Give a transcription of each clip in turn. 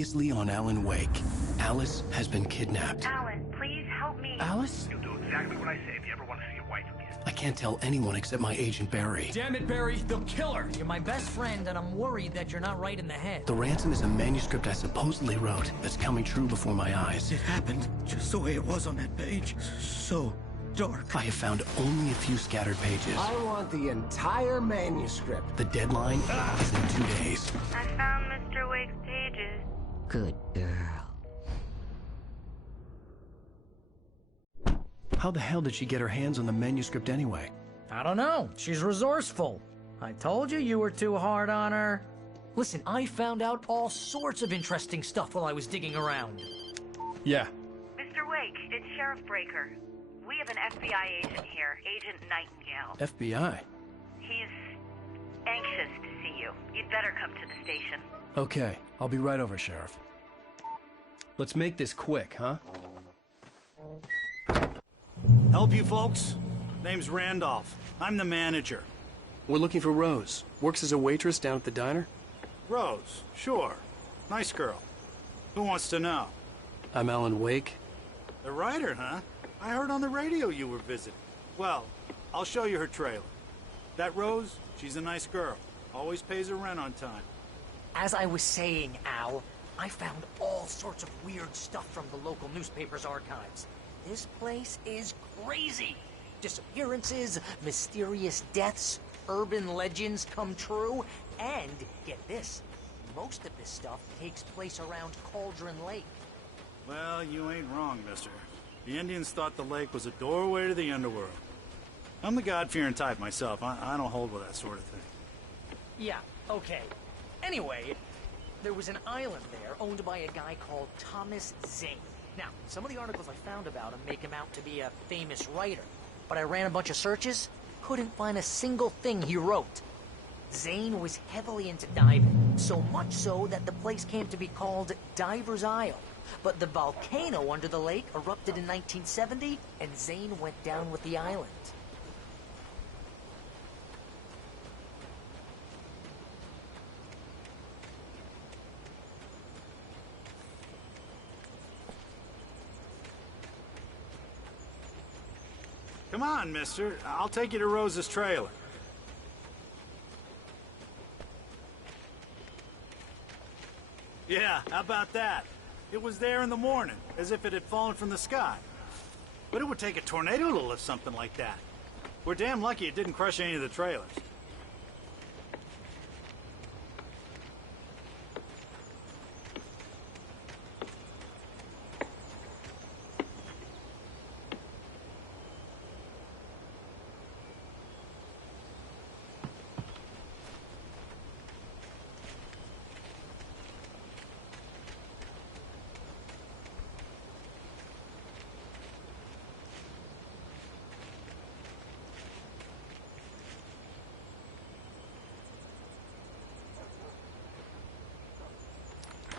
Previously on Alan Wake, Alice has been kidnapped. Alan, please help me. Alice? You'll do exactly what I say if you ever want to see your wife again. I can't tell anyone except my agent Barry. Damn it, Barry, they'll kill her! You're my best friend, and I'm worried that you're not right in the head. The ransom is a manuscript I supposedly wrote that's coming true before my eyes. It happened just the way it was on that page. So dark. I have found only a few scattered pages. I want the entire manuscript. The deadline is in 2 days. I found Mr. Wake's pages. Good girl. How the hell did she get her hands on the manuscript anyway? I don't know. She's resourceful. I told you were too hard on her. Listen, I found out all sorts of interesting stuff while I was digging around. Yeah. Mr. Wake, it's Sheriff Breaker. We have an FBI agent here, Agent Nightingale. FBI? He's anxious to see you. You'd better come to the station. Okay, I'll be right over, Sheriff. Let's make this quick, huh? Help you folks? Name's Randolph. I'm the manager. We're looking for Rose. Works as a waitress down at the diner. Rose, sure. Nice girl. Who wants to know? I'm Alan Wake. The writer, huh? I heard on the radio you were visiting. Well, I'll show you her trailer. That Rose, she's a nice girl. Always pays her rent on time. As I was saying, Al, I found all sorts of weird stuff from the local newspaper's archives. This place is crazy. Disappearances, mysterious deaths, urban legends come true, and, get this, most of this stuff takes place around Cauldron Lake. Well, you ain't wrong, mister. The Indians thought the lake was a doorway to the underworld. I'm the God-fearing type myself. I don't hold with that sort of thing. Yeah, okay. Anyway, there was an island there owned by a guy called Thomas Zane. Now, some of the articles I found about him make him out to be a famous writer, but I ran a bunch of searches, couldn't find a single thing he wrote. Zane was heavily into diving, so much so that the place came to be called Diver's Isle. But the volcano under the lake erupted in 1970, and Zane went down with the island. Come on, mister. I'll take you to Rose's trailer. Yeah, how about that? It was there in the morning, as if it had fallen from the sky. But it would take a tornado to lift something like that. We're damn lucky it didn't crush any of the trailers.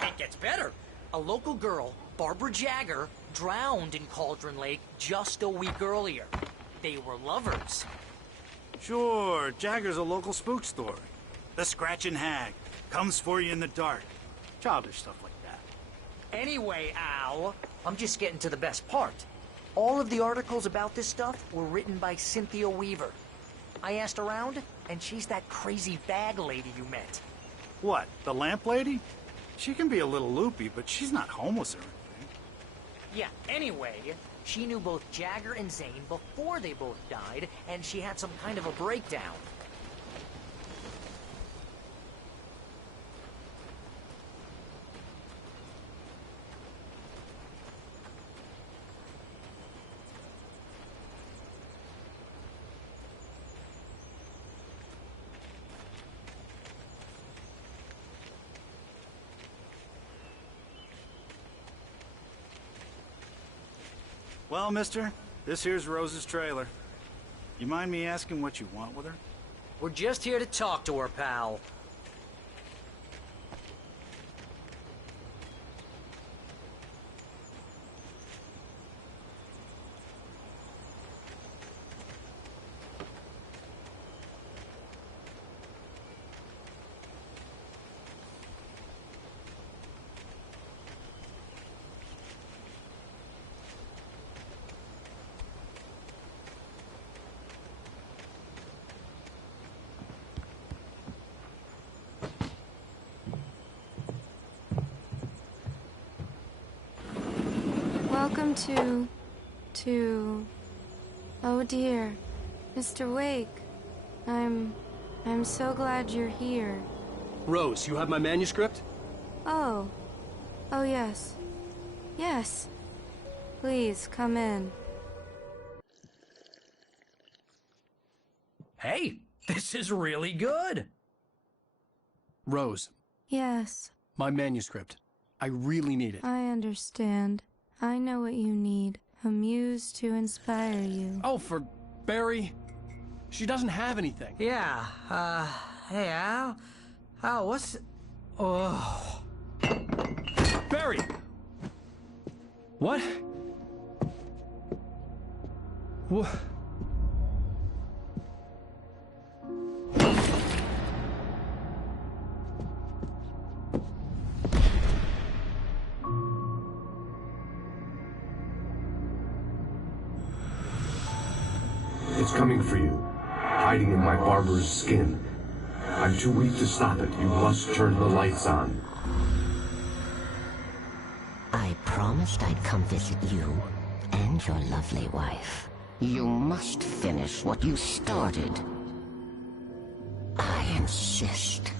It gets better. A local girl, Barbara Jagger, drowned in Cauldron Lake just a week earlier. They were lovers. Sure, Jagger's a local spook story. The Scratching Hag comes for you in the dark. Childish stuff like that. Anyway, Al, I'm just getting to the best part. All of the articles about this stuff were written by Cynthia Weaver. I asked around, and she's that crazy bag lady you met. What, the lamp lady? She can be a little loopy, but she's not homeless or anything. Yeah, anyway, she knew both Jagger and Zane before they both died, and she had some kind of a breakdown. Well, mister, this here's Rose's trailer. You mind me asking what you want with her? We're just here to talk to her, pal. Welcome to... Oh dear, Mr. Wake. I'm so glad you're here. Rose, you have my manuscript? Oh. Oh, yes. Yes. Please, come in. Hey, this is really good. Rose, Yes, my manuscript. I really need it. I understand. I know what you need. A muse to inspire you. Oh, for Barry? She doesn't have anything. Yeah, hey, Al? Al, what's... Oh... Barry! What? What? It's coming for you, hiding in my barber's skin. I'm too weak to stop it. You must turn the lights on. I promised I'd come visit you and your lovely wife. You must finish what you started. I insist.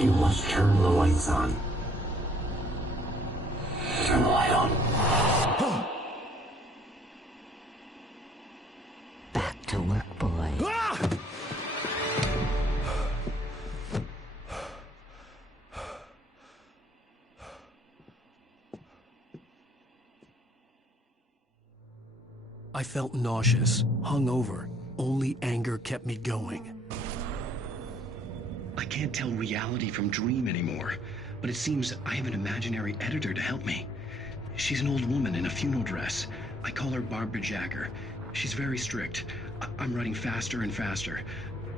You must turn the lights on. Turn the light on. Back to work, boy. I felt nauseous, hungover. Only anger kept me going. I can't tell reality from dream anymore, but it seems I have an imaginary editor to help me. She's an old woman in a funeral dress. I call her Barbara Jagger. She's very strict. I'm writing faster and faster.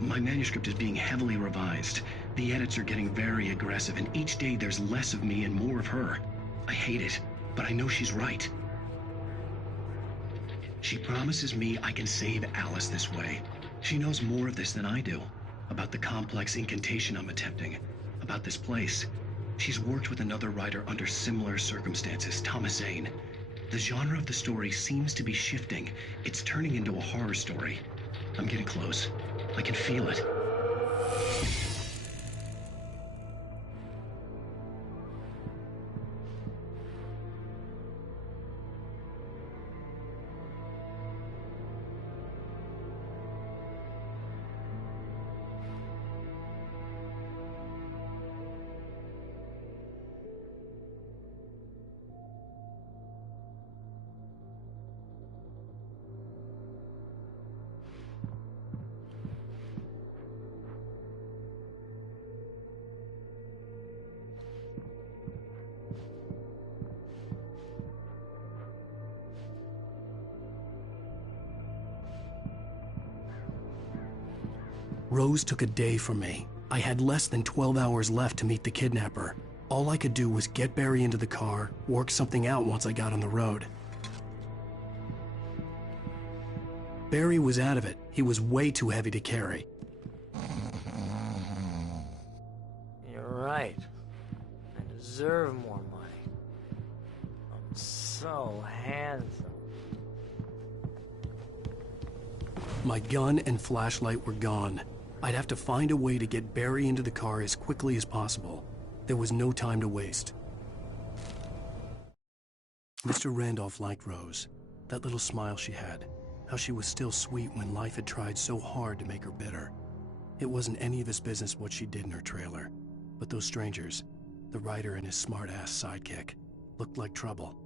My manuscript is being heavily revised. The edits are getting very aggressive, and each day there's less of me and more of her. I hate it, but I know she's right. She promises me I can save Alice this way. She knows more of this than I do. About the complex incantation I'm attempting. About this place. She's worked with another writer under similar circumstances, Thomas Zane. The genre of the story seems to be shifting. It's turning into a horror story. I'm getting close. I can feel it. Rose took a day from me. I had less than 12 hours left to meet the kidnapper. All I could do was get Barry into the car, work something out once I got on the road. Barry was out of it. He was way too heavy to carry. You're right. I deserve more money. I'm so handsome. My gun and flashlight were gone. I'd have to find a way to get Barry into the car as quickly as possible. There was no time to waste. Mr. Randolph liked Rose. That little smile she had. How she was still sweet when life had tried so hard to make her bitter. It wasn't any of his business what she did in her trailer. But those strangers, the writer and his smart-ass sidekick, looked like trouble.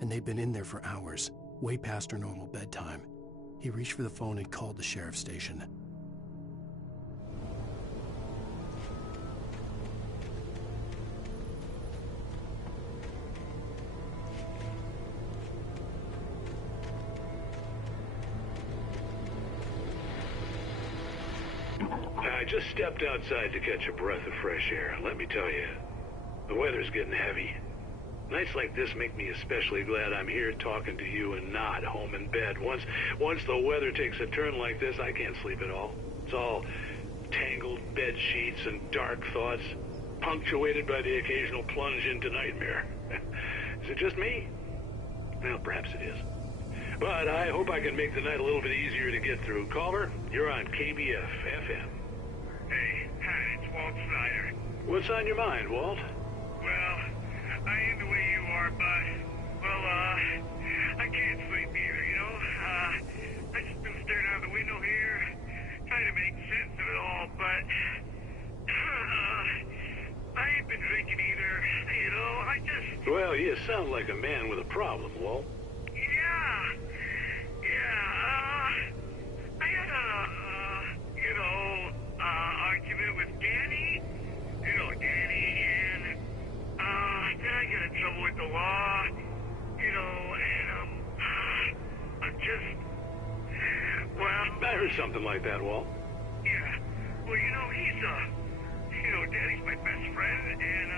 And they'd been in there for hours, way past her normal bedtime. He reached for the phone and called the sheriff's station. I just stepped outside to catch a breath of fresh air. Let me tell you, the weather's getting heavy. Nights like this make me especially glad I'm here talking to you and not home in bed. Once the weather takes a turn like this, I can't sleep at all. It's all tangled bed sheets and dark thoughts, punctuated by the occasional plunge into nightmare. Is it just me? Well, perhaps it is. But I hope I can make the night a little bit easier to get through. Caller, you're on KBF FM. Hey, hi, it's Walt Snyder. What's on your mind, Walt? Well, I am the way you are, but, well, I can't sleep either, you know? I just been staring out the window here, trying to make sense of it all, but, I ain't been drinking either, you know? I just... Well, you sound like a man with a problem, Walt. I had argument with Danny, and, then I got in trouble with the law, and, I'm just, well... I heard something like that, Walt. Yeah, well, Danny's my best friend, and,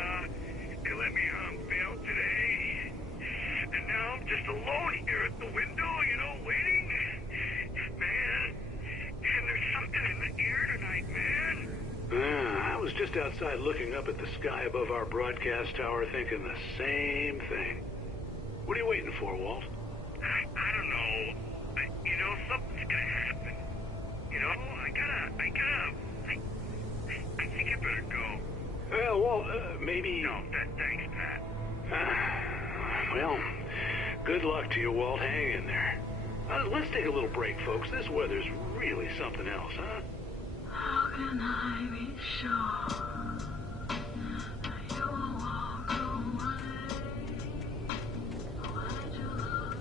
they let me on bail today, and now I'm just alone here at the window, waiting. Man, and there's something in the air tonight, man. I was just outside looking up at the sky above our broadcast tower thinking the same thing. What are you waiting for, Walt? I don't know. Something's gonna happen. I think I better go. Well, Walt, maybe... No, thanks, Pat. Well, good luck to you, Walt. Hang in there. Let's take a little break, folks. This weather's really something else, huh? How can I be sure that you will walk away? Why did you look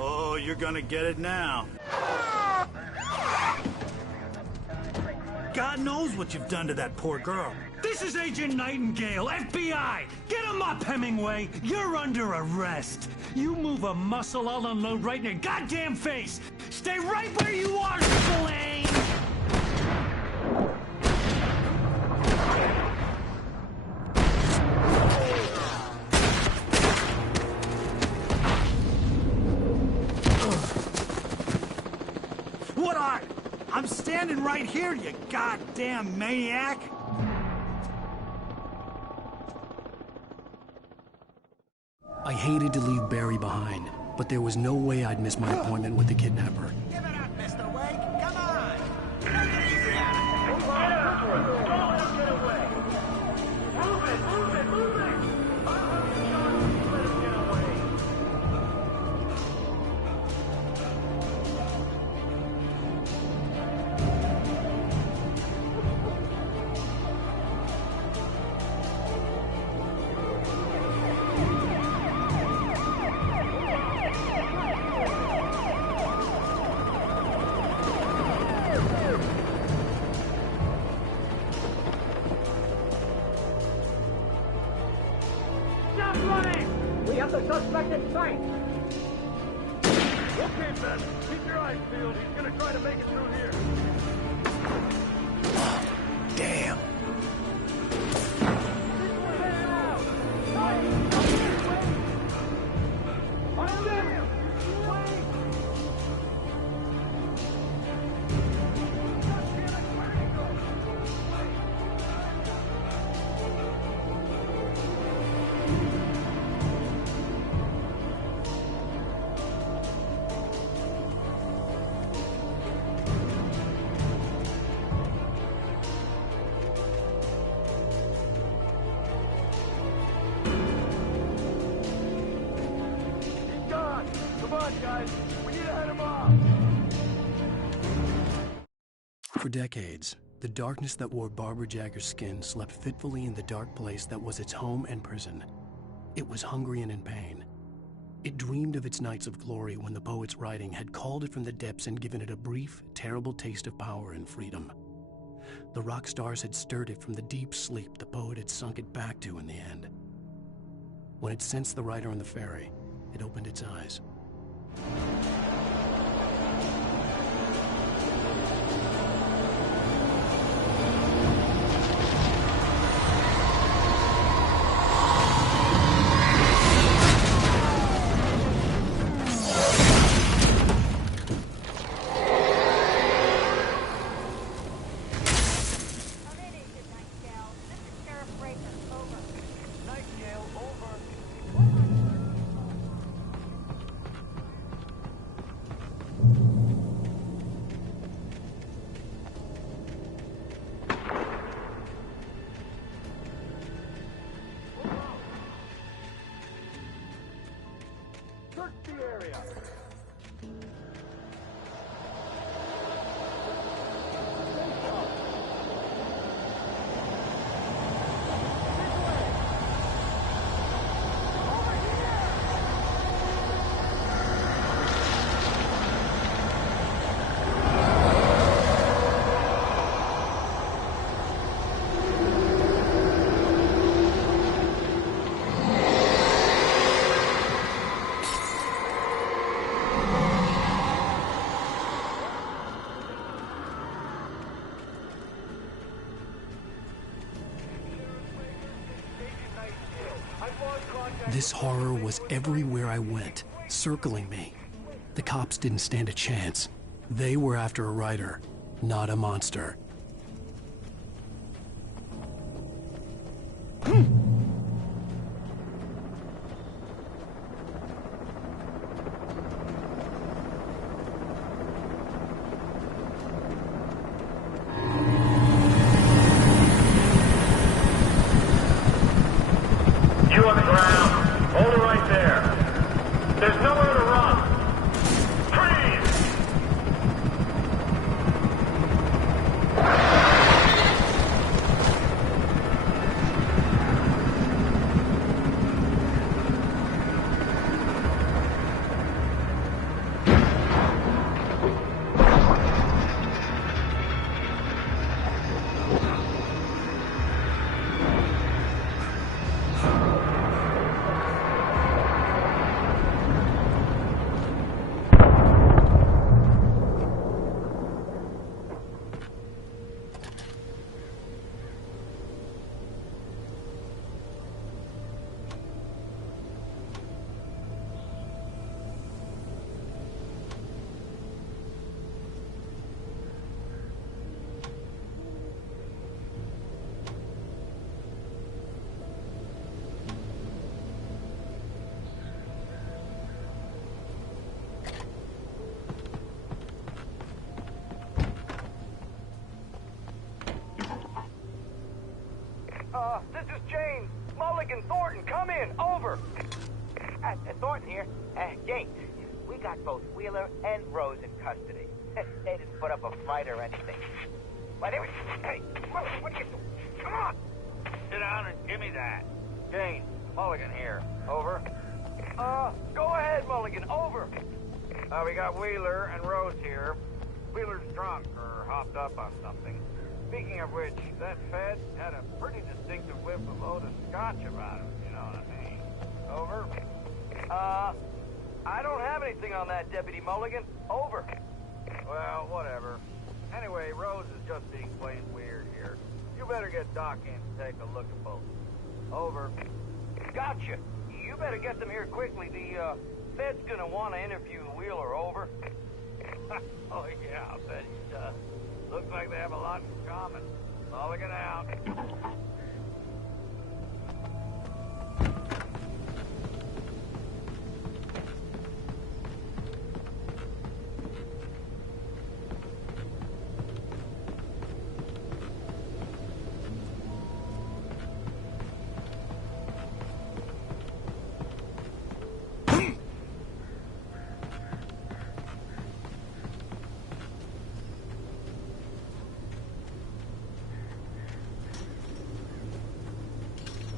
Oh, you're gonna get it now. God knows what you've done to that poor girl. This is Agent Nightingale, FBI! Get him up, Hemingway! You're under arrest! You move a muscle, I'll unload right in your goddamn face! Stay right where you are, Slane! What are? I'm standing right here, you goddamn maniac! I hated to leave Barry behind, but there was no way I'd miss my appointment with the kidnapper. Give it up, Mr. Wake! Come on! Take it easy on it! Move it! Don't let him get away! Move it! Move it! Move it! Let him get away! We have the suspect in sight! Okay, Ben. Keep your eyes peeled. He's gonna try to make it through here. Damn. For decades, the darkness that wore Barbara Jagger's skin slept fitfully in the dark place that was its home and prison. It was hungry and in pain. It dreamed of its nights of glory when the poet's writing had called it from the depths and given it a brief, terrible taste of power and freedom. The rock stars had stirred it from the deep sleep the poet had sunk it back to in the end. When it sensed the writer on the ferry, it opened its eyes. This horror was everywhere I went, circling me. The cops didn't stand a chance. They were after a writer, not a monster. You on the ground. Hold it right there. There's nowhere to run. Freeze! This is James. Mulligan, Thornton, come in. Over. Thornton here. James, we got both Wheeler and Rose in custody. They didn't put up a fight or anything. Well, they were... Hey, what are you doing? Come on! Sit down and give me that. James, Mulligan here. Over. Go ahead, Mulligan. Over. We got Wheeler and Rose here. Wheeler's drunk or hopped up on something. Speaking of which, that Fed had a pretty distinctive whiff of Otis Scotch about him, you know what I mean. Over. I don't have anything on that, Deputy Mulligan. Over. Well, whatever. Anyway, Rose is just being plain weird here. You better get Doc in to take a look at both. Over. Gotcha. You better get them here quickly. The, Fed's gonna want to interview Wheeler. Over. Oh, yeah, I'll bet he does. Looks like they have a lot in common. Mulligan out.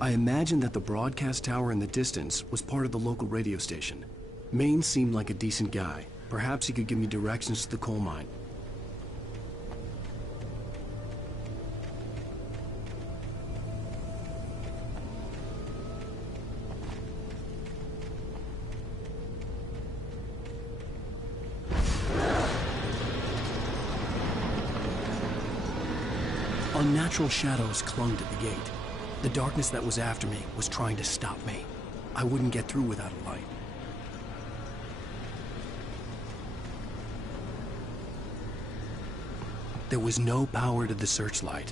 I imagined that the broadcast tower in the distance was part of the local radio station. Maine seemed like a decent guy. Perhaps he could give me directions to the coal mine. Unnatural shadows clung to the gate. The darkness that was after me was trying to stop me. I wouldn't get through without a light. There was no power to the searchlight.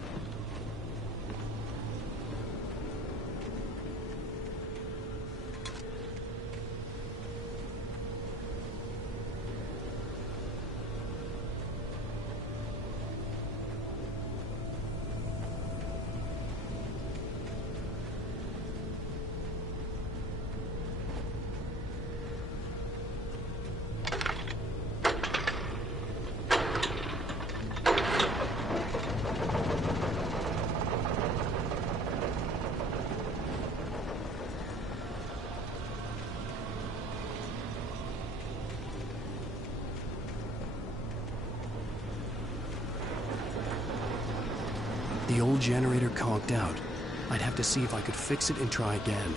The old generator conked out. I'd have to see if I could fix it and try again.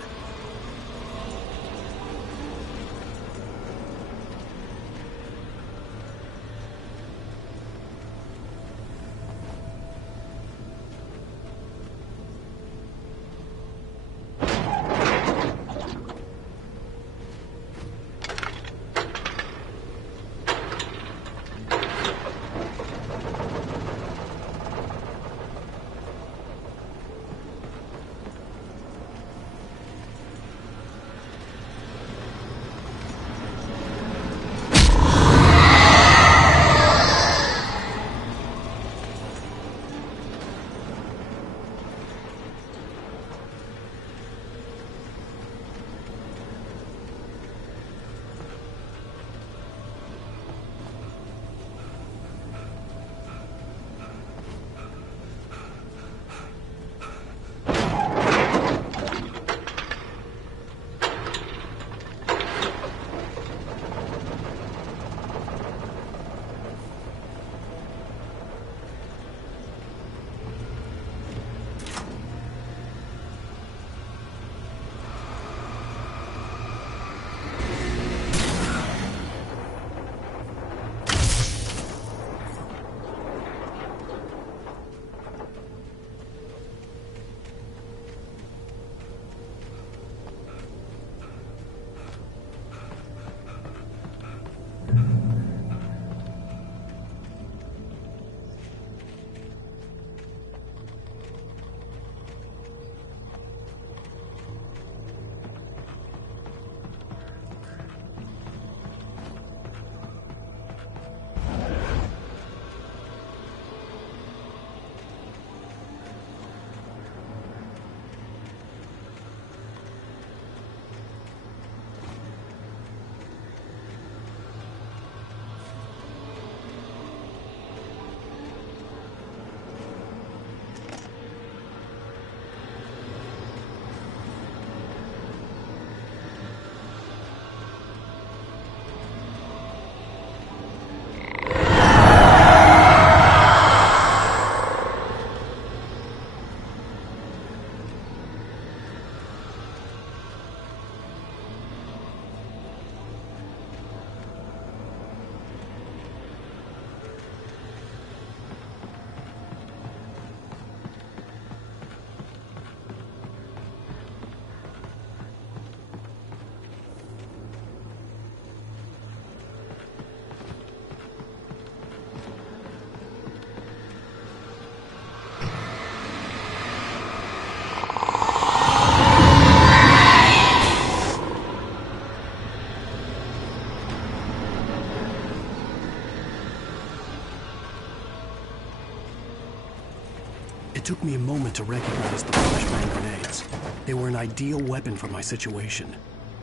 It took me a moment to recognize the flashbang grenades. They were an ideal weapon for my situation.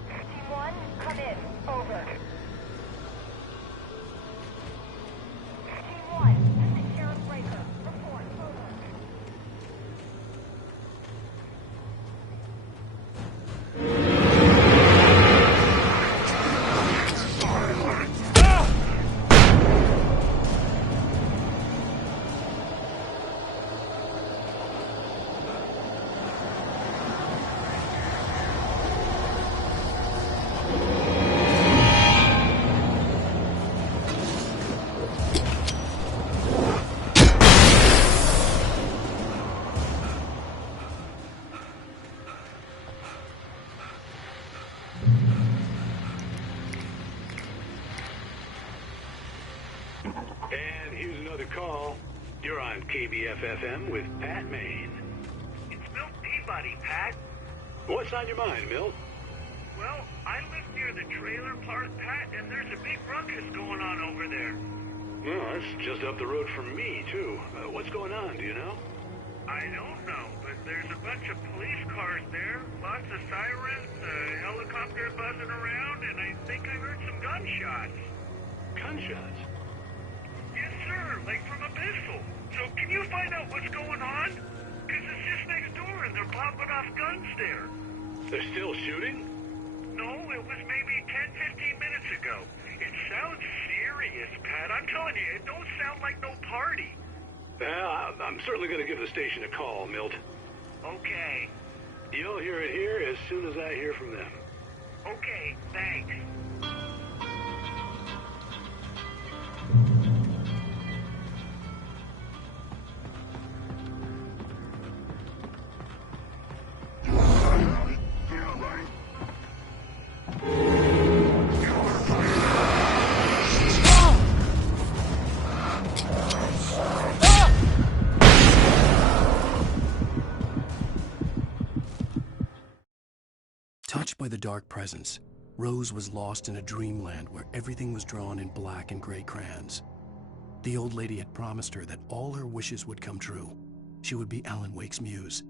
Team 1, come in. Over. Team 1, this is Sheriff Breaker. Report. Over. And here's another call. You're on KBF-FM with Pat Maine. It's Milt Peabody, Pat. What's on your mind, Milt? Well, I live near the trailer park, Pat, and there's a big ruckus going on over there. Well, that's just up the road from me, too. What's going on, do you know? I don't know, but there's a bunch of police cars there, lots of sirens, a helicopter buzzing around, and I think I heard some gunshots. Gunshots? Yes, sir, like from a pistol. So can you find out what's going on? Because it's just next door and they're popping off guns there. They're still shooting? No, it was maybe 10, 15 minutes ago. It sounds serious, Pat. I'm telling you, it don't sound like no party. Well, I'm certainly going to give the station a call, Milt. Okay. You'll hear it here as soon as I hear from them. Okay, thanks. Touched by the dark presence, Rose was lost in a dreamland where everything was drawn in black and gray crayons. The old lady had promised her that all her wishes would come true. She would be Alan Wake's muse.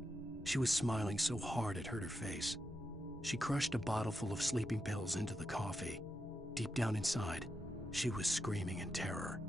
She was smiling so hard it hurt her face. She crushed a bottle full of sleeping pills into the coffee. Deep down inside, she was screaming in terror.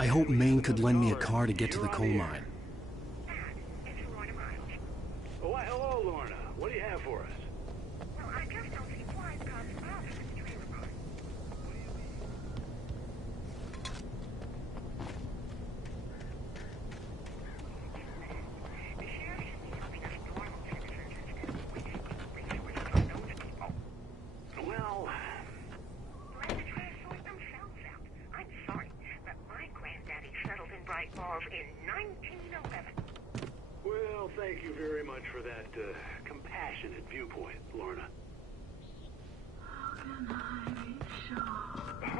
I hope Maine could lend me a car to get to the coal mine. Oh, why, hello, Lorna. What do you have for us? Well, I just don't see why it's causing problems in the trailer park. The sheriff should be helping us normal citizens instead of wasting resources on those people. Well, Let the trash sort themselves out. I'm sorry, but my granddaddy settled in Bright Falls in 1911. well, thank you very much for that compassionate viewpoint, Lorna. How can I be sure?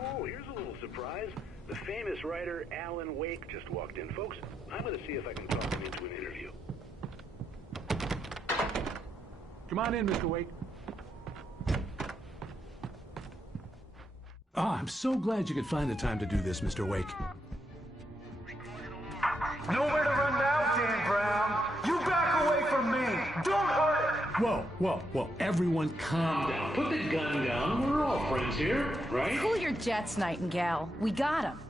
Oh, here's a little surprise. The famous writer Alan Wake just walked in, folks. I'm going to see if I can talk him into an interview. Come on in, Mr. Wake. Oh, I'm so glad you could find the time to do this, Mr. Wake. Nowhere to run now, Dan Brown. You back away from me. Don't hurt her. Whoa, everyone calm down. Put the gun down. We're all friends here, right? Cool your jets, Nightingale. We got him.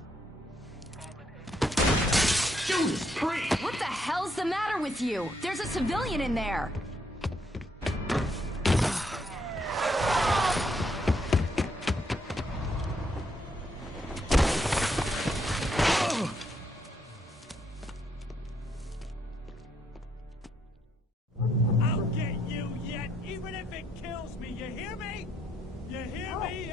Judas Priest! What the hell's the matter with you? There's a civilian in there. I'll get you yet, even if it kills me. You hear me? You hear me?